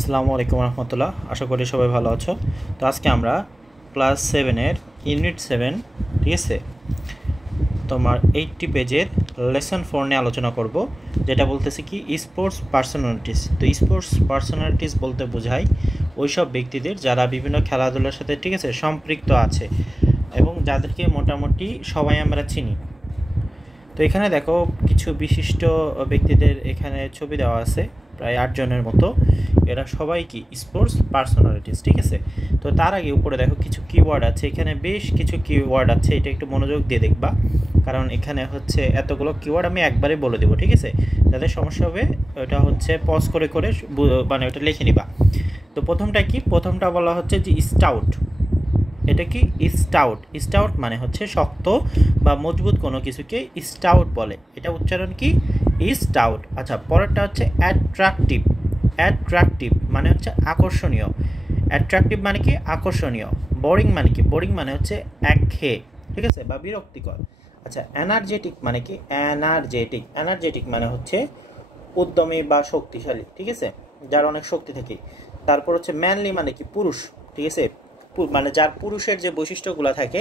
আসসালামু আলাইকুম রহমতুল্লাহ। আশা করি সবাই ভালো আছো। তো আজকে আমরা ক্লাস 7-এর ইউনিট 7, ঠিক আছে, তোমার 80 পেজের লেসন 4 নিয়ে আলোচনা করব, যেটা বলতেছে কি স্পোর্টস পার্সোনালিটিস। তো স্পোর্টস পার্সোনালিটিস বলতে বোঝায় ওইসব ব্যক্তিদের যারা বিভিন্ন খেলাধুলার সাথে, ঠিক আছে, সম্পৃক্ত আছে এবং যাদেরকে মোটামুটি সবাই আমরা চিনি। তো এখানে দেখো কিছু বিশিষ্ট ব্যক্তিদের এখানে ছবি দেওয়া আছে, প্রায় 8 জনের মতো। এরা সবাই কি স্পোর্টস পার্সোনালিটিস, ঠিক আছে। তো তার আগে উপরে দেখো কিছু কিওয়ার্ড আছে, এখানে বেশ কিছু কিওয়ার্ড আছে, এটা একটু মনোযোগ দিয়ে দেখবা, কারণ এখানে হচ্ছে এতগুলো কিওয়ার্ড আমি একবারে বলে দেবো, ঠিক আছে। যাদের সমস্যা হবে ওটা হচ্ছে পজ করে করে মানে ওটা লিখে নিবা। তো প্রথমটা কি, প্রথমটা বলা হচ্ছে যে স্টাউট। এটা কি স্টাউট? স্টাউট মানে হচ্ছে শক্ত বা মজবুত কোনো কিছুকে স্টাউট বলে। এটা উচ্চারণ কি স্টাউট। আচ্ছা, পরেরটা হচ্ছে অ্যাট্রাকটিভ। অ্যাট্রাকটিভ মানে হচ্ছে আকর্ষণীয়। অ্যাট্রাকটিভ মানে কি আকর্ষণীয়। বোরিং মানে কি, বোরিং মানে হচ্ছে একঘেয়ে, ঠিক আছে, বা বিরক্তিকর। আচ্ছা, এনার্জেটিক মানে কি, এনার্জেটিক। এনার্জেটিক মানে হচ্ছে উদ্যমী বা শক্তিশালী, ঠিক আছে, যার অনেক শক্তি থাকে। তারপর হচ্ছে ম্যানলি মানে কি পুরুষ, ঠিক আছে, মানে যার পুরুষের যে বৈশিষ্ট্যগুলো থাকে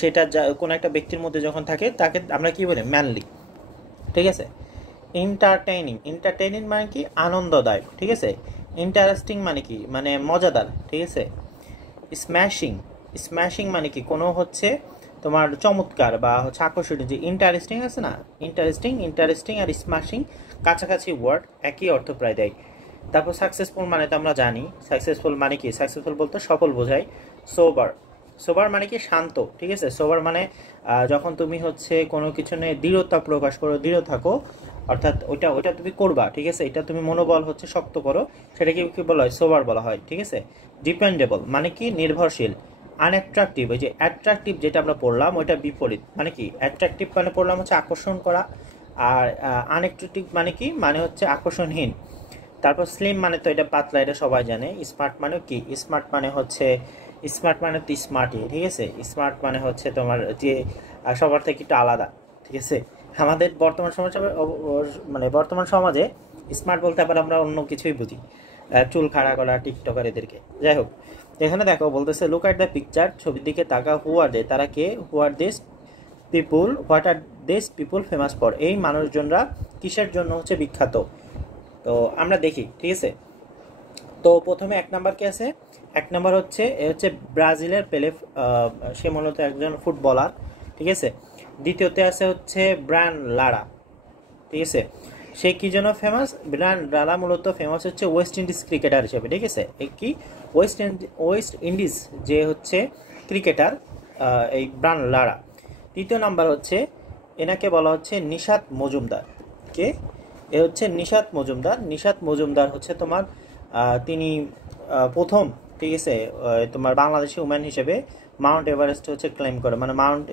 সেটা কোনো একটা ব্যক্তির মধ্যে যখন থাকে তাকে আমরা কি বলি, ম্যানলি, ঠিক আছে। এন্টারটেইনিং, এন্টারটেইনিং মানে কি আনন্দদায়ক, ঠিক আছে। ইন্টারেস্টিং মানে কি, মানে মজাদার, ঠিক আছে। স্ম্যাশিং, স্ম্যাশিং মানে কি কোনো হচ্ছে তোমার চমৎকার বা হচ্ছে আকর্ষণীয়। যে ইন্টারেস্টিং আছে না, ইন্টারেস্টিং, ইন্টারেস্টিং আর স্ম্যাশিং কাছাকাছি ওয়ার্ড, একই অর্থ প্রায় দেয়। তারপর সাকসেসফুল মানে তো আমরা জানি, সাকসেসফুল মানে কি, সাকসেসফুল বলতে সফল বোঝায়। সোবার, সোবার মানে কি শান্ত, ঠিক আছে। সোবার মানে যখন তুমি হচ্ছে কোনো কিছু নিয়ে দৃঢ়তা প্রকাশ করো, দৃঢ় থাকো, অর্থাৎ ওইটা ওইটা তুমি করবা, ঠিক আছে, এটা তুমি মনোবল হচ্ছে শক্ত করো, সেটাকে কি বলা হয়, সোবার বলা হয়, ঠিক আছে। ডিপেন্ডেবল মানে কি নির্ভরশীল। আনঅ্যাট্রাকটিভ, ওই যে অ্যাট্রাকটিভ যেটা আমরা পড়লাম ওইটা বিপরীত, মানে কি অ্যাট্রাকটিভ মানে পড়লাম হচ্ছে আকর্ষণ করা, আর আনঅ্যাট্রাকটিভ মানে কি, মানে হচ্ছে আকর্ষণহীন। তারপর স্লিম মানে তো এটা পাতলা, এটা সবাই জানে। স্মার্ট মানে কি, স্মার্ট মানে হচ্ছে, স্মার্ট মানে তো স্মার্টই, ঠিক আছে। স্মার্ট মানে হচ্ছে তোমার যে সবার থেকে একটু আলাদা, ঠিক আছে। আমাদের বর্তমান সমাজে মানে বর্তমান সমাজে স্মার্ট বলতে আবার আমরা অন্য কিছুই বুঝি, চুল খাড়া করা টিকটকার এদেরকে। যাই হোক, এখানে দেখো বলতেছে লুক অ্যাট দ্য পিকচার, ছবির দিকে তাকা। হু আর দে, তারা কে? Who are this people, what are this people famous for, এই মানুষজনরা কিসের জন্য হচ্ছে বিখ্যাত। তো আমরা দেখি, ঠিক আছে। তো প্রথমে 1 নাম্বার কে আছে? 1 নাম্বার হচ্ছে হচ্ছে ব্রাজিলের পেলে, সে মূলত একজন ফুটবলার, ঠিক আছে। দ্বিতীয়তে আছে হচ্ছে ব্রায়ান লারা, ঠিক আছে। সে কি জন্য ফেমাস? ব্রায়ান লারা মূলত ফেমাস হচ্ছে ওয়েস্ট ইন্ডিজ ক্রিকেটার হিসেবে, ঠিক আছে। কি ওয়েস্ট ইন্ডিজ যে হচ্ছে ক্রিকেটার, এই ব্রায়ান লারা। তৃতীয় নাম্বার হচ্ছে এনাকে বলা হচ্ছে নিশাত মজুমদার। কে? এ হচ্ছে নিশাত মজুমদার। নিশাত মজুমদার হচ্ছে তোমার তিনি প্রথম, ঠিক আছে, তোমার বাংলাদেশি উম্যান হিসেবে মাউন্ট এভারেস্ট হচ্ছে ক্লেম করে, মানে মাউন্ট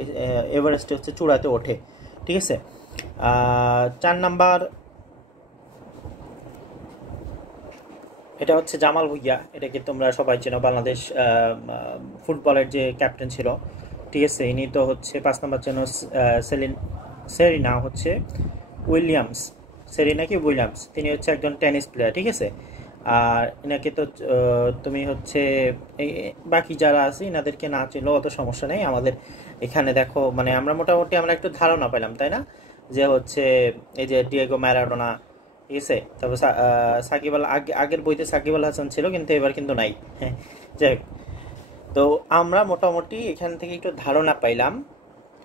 এভারেস্ট হচ্ছে চূড়াতে ওঠে, ঠিক আছে। 4 নাম্বার এটা হচ্ছে জামাল ভুইয়া, এটাকে তোমরা সবাই চেনো, বাংলাদেশ ফুটবলের যে ক্যাপ্টেন ছিল, ঠিক আছে। ইনি তো হচ্ছে 5 নাম্বার চেনো সেরিনা হচ্ছে উইলিয়ামস, সেরিনা কি উইলিয়ামস, তিনি হচ্ছে একজন টেনিস প্লেয়ার, ঠিক আছে। আর এনাকে তো তুমি হচ্ছে বাকি যারা আছে এনাদেরকে না চিনলেও অত সমস্যা নেই। আমাদের এখানে দেখো মানে আমরা মোটামুটি আমরা একটু ধারণা পেলাম, তাই না, যে হচ্ছে এই যে ডিয়েগো ম্যারাডোনা, ঠিক আছে। তারপর সাকিব আল আগের বইতে সাকিব আল হাসান ছিল, কিন্তু এবার কিন্তু নাই। হ্যাঁ, যাই হোক, তো আমরা মোটামুটি এখান থেকে একটু ধারণা পাইলাম,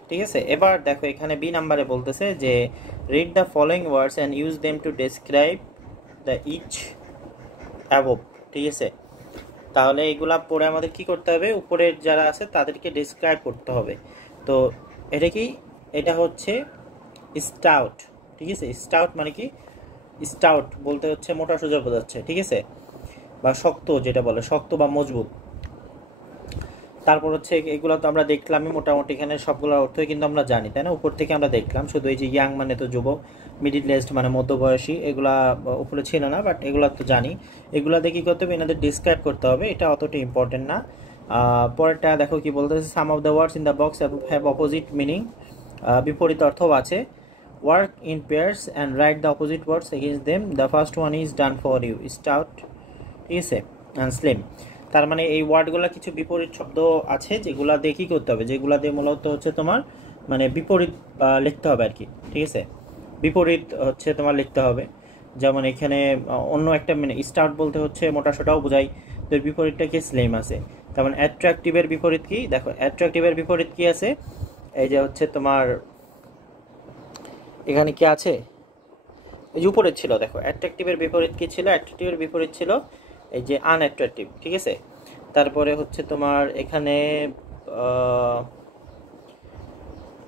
ঠিক আছে। এবার দেখো এখানে বি নাম্বারে বলতেছে যে read the following words and use them to describe the each above, ঠিক আছে। তাহলে এগুলা পড়ে আমাদের কি করতে হবে, উপরের যারা আছে তাদেরকে ডেসক্রাইব করতে হবে। তো এটা কি, এটা হচ্ছে স্টাউট, ঠিক আছে। স্টাউট মানে কি, স্টাউট বলতে হচ্ছে মোটা সোজা বোঝাচ্ছে, ঠিক আছে, বা শক্ত, যেটা বলে শক্ত বা মজবুত। তারপর হচ্ছে এগুলো তো আমরা দেখলামই মোটামুটি, এখানে সবগুলোর অর্থই কিন্তু আমরা জানি, তাই না, উপর থেকে আমরা দেখলাম। শুধু এই যে ইয়াং মানে তো যুবক, মিডিল এজড মানে মধ্যবয়সী, এগুলা উপরে ছিল না, বাট এগুলো তো জানি। এগুলা দিয়ে কী করতে হবে, এনাদের ডিসক্রাইব করতে হবে, এটা অতটা ইম্পর্টেন্ট না। পরেরটা দেখো কি বলতেছে, some of the words in the box have opposite meaning, বিপরীত অর্থও আছে। Work in pairs and write the opposite words against them, the first one is done for you. Stout, ঠিক আছে, স্লিম। তার মানে এই ওয়ার্ডগুলো কিছু বিপরীত শব্দ আছে যেগুলা দিয়ে কী করতে হবে, যেগুলা দিয়ে মূলত হচ্ছে তোমার মানে বিপরীত লিখতে হবে আর কি। ঠিক আছে, বিপরীত হচ্ছে তোমার লিখতে হবে। যেমন এখানে অন্য একটা মানে স্টার্ট বলতে হচ্ছে মোটা সোটাও বোঝাই, তো বিপরীতটা কি স্লিম আছে। তেমন অ্যাট্রাকটিভের বিপরীত কি, দেখো অ্যাট্রাকটিভের বিপরীত কি আছে, এই যে হচ্ছে তোমার এখানে কি আছে, এই যে উপরে ছিল দেখো, অ্যাট্রাকটিভের বিপরীত কি ছিল, অ্যাট্রাকটিভের বিপরীত ছিল এই যে আনঅ্যাট্রাকটিভ। ঠিক আছে, তারপরে হচ্ছে তোমার এখানে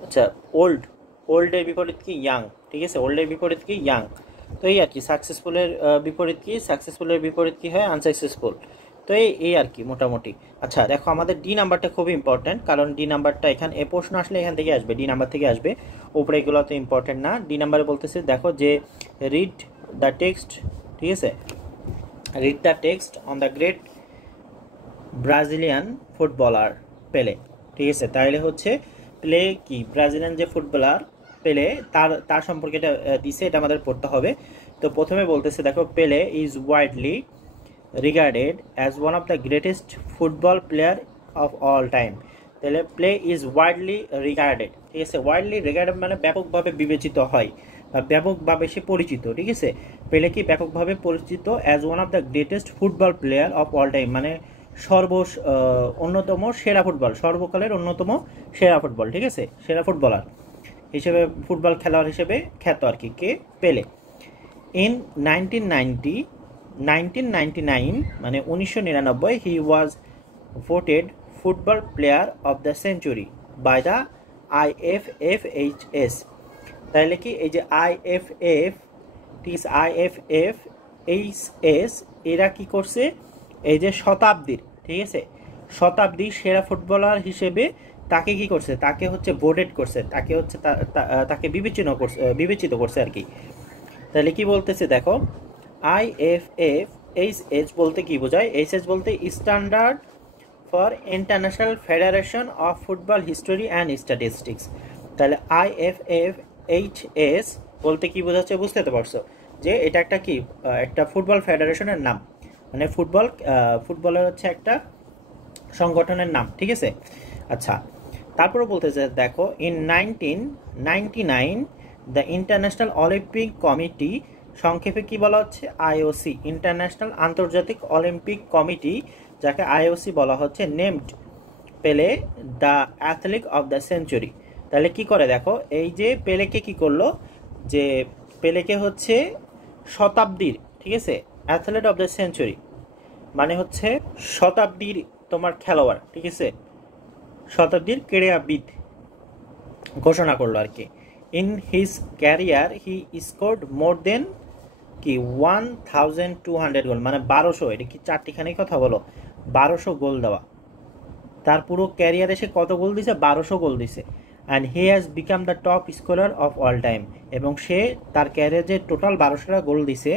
আচ্ছা ওল্ডের বিপরীত কি, ইয়াং। ঠিক আছে, ওল্ডের বিপরীত কি, ইয়াং। তো এই আর কি, সাকসেসফুলের বিপরীত কি, সাকসেসফুলের বিপরীত কি হয়, আনসাকসেসফুল। তো এই আর কি মোটামুটি। আচ্ছা দেখো, আমাদের ডি নাম্বারটা খুবই ইম্পর্টেন্ট, কারণ ডি নাম্বারটা এখানে এ প্রশ্ন আসলে এখান থেকে আসবে, ডি নাম্বার থেকে আসবে, উপরে এগুলো তো ইম্পর্টেন্ট না। ডি নাম্বারে বলতেছে দেখো যে রিড দ্য টেক্সট, ঠিক আছে, read the text on the great Brazilian footballer পেলে। ঠিক আছে, তাহলে হচ্ছে প্লে কি, ব্রাজিলিয়ান যে ফুটবলার পেলে তার সম্পর্কে এটা দিছে, এটা আমাদের পড়তে হবে। তো প্রথমে বলতেছে দেখো, পেলে is widely regarded as one of the greatest football player of all time. তাহলে প্লে ইজ ওয়াইডলি রিগার্ডেড, ঠিক আছে, ওয়াইডলি রিগার্ডেড মানে ব্যাপকভাবে বিবেচিত হয় বা ব্যাপকভাবে সে পরিচিত। ঠিক আছে, পেলে কি ব্যাপকভাবে পরিচিত as one of the greatest football player of all time, মানে অন্যতম সেরা ফুটবল, সর্বকালের অন্যতম সেরা ফুটবল। ঠিক আছে, সেরা ফুটবলার হিসেবে, ফুটবল খেলোয়াড় হিসেবে খ্যাত আর কি, কে, পেলে। ইন 1999 মানে 1999 he was voted football player of the century by the IFFHS। তাহলে কি এই যে IFF, ঠিক আছে, IFFHS এরা কি করছে, এই যে শতাব্দীর, ঠিক আছে, শতাব্দীর সেরা ফুটবলার হিসেবে তাকে কি করছে, তাকে হচ্ছে ভোটেড করছে, তাকে হচ্ছে তাকে বিবেচিত করছে আর কি। তাহলে কি বলতেছে দেখো, IFFHS বলতে কি বোঝায়, এইচএস বলতে standard for international federation of football history and statistics. তাহলে IFFHS বলতে কি বোঝাচ্ছে, বুঝতে তো পারছো যে এটা একটা কি, একটা ফুটবল ফেডারেশনের নাম, মানে ফুটবলের হচ্ছে একটা সংগঠনের নাম। ঠিক আছে, আচ্ছা তারপরে বলতেছে দেখো, in 1999 the international Olympic committee, সংক্ষেপে কি বলা হচ্ছে, IOC, ইন্টারন্যাশনাল আন্তর্জাতিক অলিম্পিক কমিটি, যাকে IOC বলা হচ্ছে, নেমড পেলে the athlete of the century. তাহলে কি করে দেখো, এই যে পেলেকে কি করলো, যে পেলেকে হচ্ছে শতাব্দীর, ঠিক আছে, অ্যাথলেট অফ দ্য সেঞ্চুরি মানে হচ্ছে শতাব্দীর তোমার খেলোয়াড়, ঠিক আছে, শতাব্দীর ক্রীড়াবিদ ঘোষণা করলো আর কি। In his career he scored more than কি 1200 গোল, মানে 1200, এটা কি চারটিখানি কথা বলো, 1200 গোল দেওয়া, তার পুরো ক্যারিয়ারে সে কত গোল দিছে, 1200 গোল দিছে। And he has become the top scorer of all time, এবং সে তার ক্যারিয়ারে যে টোটাল 1200টা গোল দিছে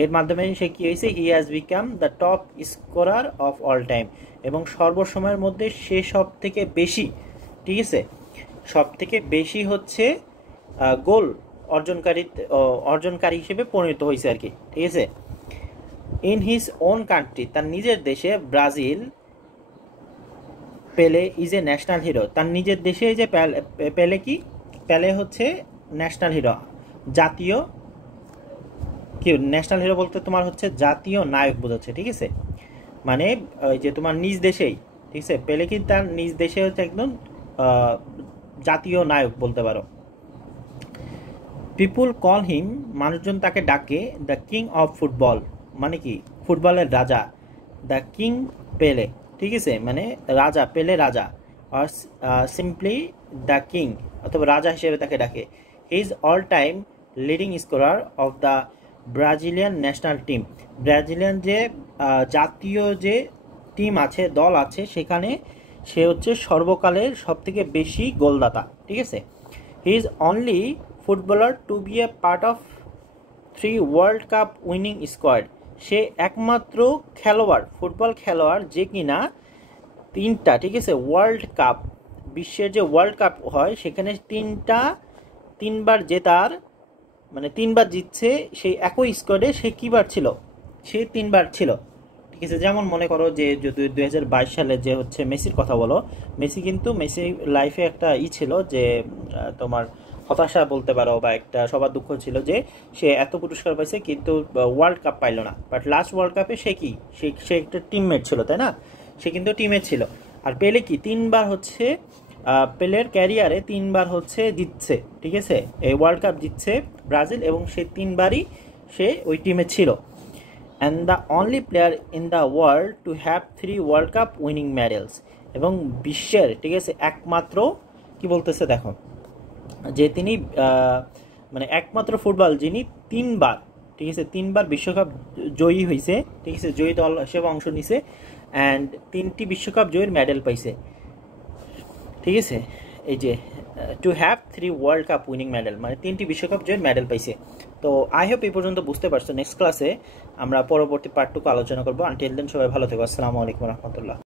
এর মাধ্যমে সে কি হয়েছে, he has become the top scorer of all time, এবং সর্বসময়ের মধ্যে সে সব থেকে বেশি, ঠিক আছে, সব থেকে বেশি হচ্ছে গোল অর্জনকারী হিসেবে পরিণত হয়েছে আর কি। ঠিক আছে, ইন হিজ ওন কান্ট্রি, তার নিজের দেশে ব্রাজিল, পেলে ইজ এ ন্যাশনাল হিরো, তার নিজের দেশে যে পেলে কি, পেলে হচ্ছে ন্যাশনাল হিরো, জাতীয় কি, ন্যাশনাল হিরো বলতে তোমার হচ্ছে জাতীয় নায়ক বোঝাচ্ছে। ঠিক আছে, মানে ওই যে তোমার নিজ দেশেই, ঠিক আছে, পেলে কি তার নিজ দেশে হচ্ছে একদম জাতীয় নায়ক বলতে পারো। পিপুল কল হিম, মানুষজন তাকে ডাকে দ্য কিং অফ ফুটবল, মানে কি ফুটবলের রাজা, দ্য কিং পেলে, ঠিক আছে, মানে রাজা, পেলে রাজা, আর সিম্পলি দ্য কিং, অথবা রাজা হিসেবে তাকে ডাকে। Is all time leading scorer of the Brazilian national team, Brazilian যে জাতীয় যে টিম আছে, দল আছে, সেখানে সে হচ্ছে সর্বকালের সবথেকে বেশি গোলদাতা। ঠিক আছে, he is only footballer to be a part of 3 world cup winning squad, সে একমাত্র খেলোয়াড়, ফুটবল খেলোয়াড় যে কিনা 3টা, ঠিক আছে, ওয়ার্ল্ড কাপ, বিশ্বের যে ওয়ার্ল্ড কাপ হয় সেখানে 3বার জেতার, মানে 3বার জিতছে সেই একই স্কোয়াডে, সে কিবার ছিল, সে 3বার ছিল। ঠিক আছে। যেমন মনে করো যে যদি 2022 সালে যে হচ্ছে মেসির কথা বলো, মেসি লাইফে একটা ছিল যে তোমার হতাশা বলতে পারো, বা একটা সবার দুঃখ ছিল যে সে এত পুরস্কার পাইছে কিন্তু ওয়ার্ল্ড কাপ পাইলো না। বাট লাস্ট ওয়ার্ল্ড কাপে সে কি, সে একটা টিমমেট ছিল, তাই না? সে কিন্তু টিমমেট ছিল। আর পেলে কি 3বার হচ্ছে পেলের ক্যারিয়ারে 3বার হচ্ছে জিতছে, ঠিক আছে, এই ওয়ার্ল্ড কাপ জিতছে ব্রাজিল, এবং সে 3বারই সে ওই টিমে ছিল। And the only player in the world to have 3 world cup winning medals, এবং বিশ্বের, ঠিক আছে, একমাত্র, কি বলতেছে দেখো, যে তিনি মানে একমাত্র ফুটবল যিনি 3বার, ঠিক আছে, 3বার বিশ্বকাপ জয়ী হয়েছে, ঠিক আছে, জয়ী দল হিসেবে অংশ নিছে, অ্যান্ড 3টি বিশ্বকাপ জয়ীর মেডেল পাইছে, ঠিক আছে। এই যে to have 3 world cup winning medal, মানে 3টি বিশ্বকাপ জয়ের মেডেল পাইছে। তো আই হোপ এই পর্যন্ত বুঝতে পারছো। নেক্সট ক্লাসে আমরা পরবর্তী পার্ট টুকু আলোচনা করবো। আনটিল দেন সবাই ভালো থেকো। আসসালামু আলাইকুম রহমতুল্লাহ।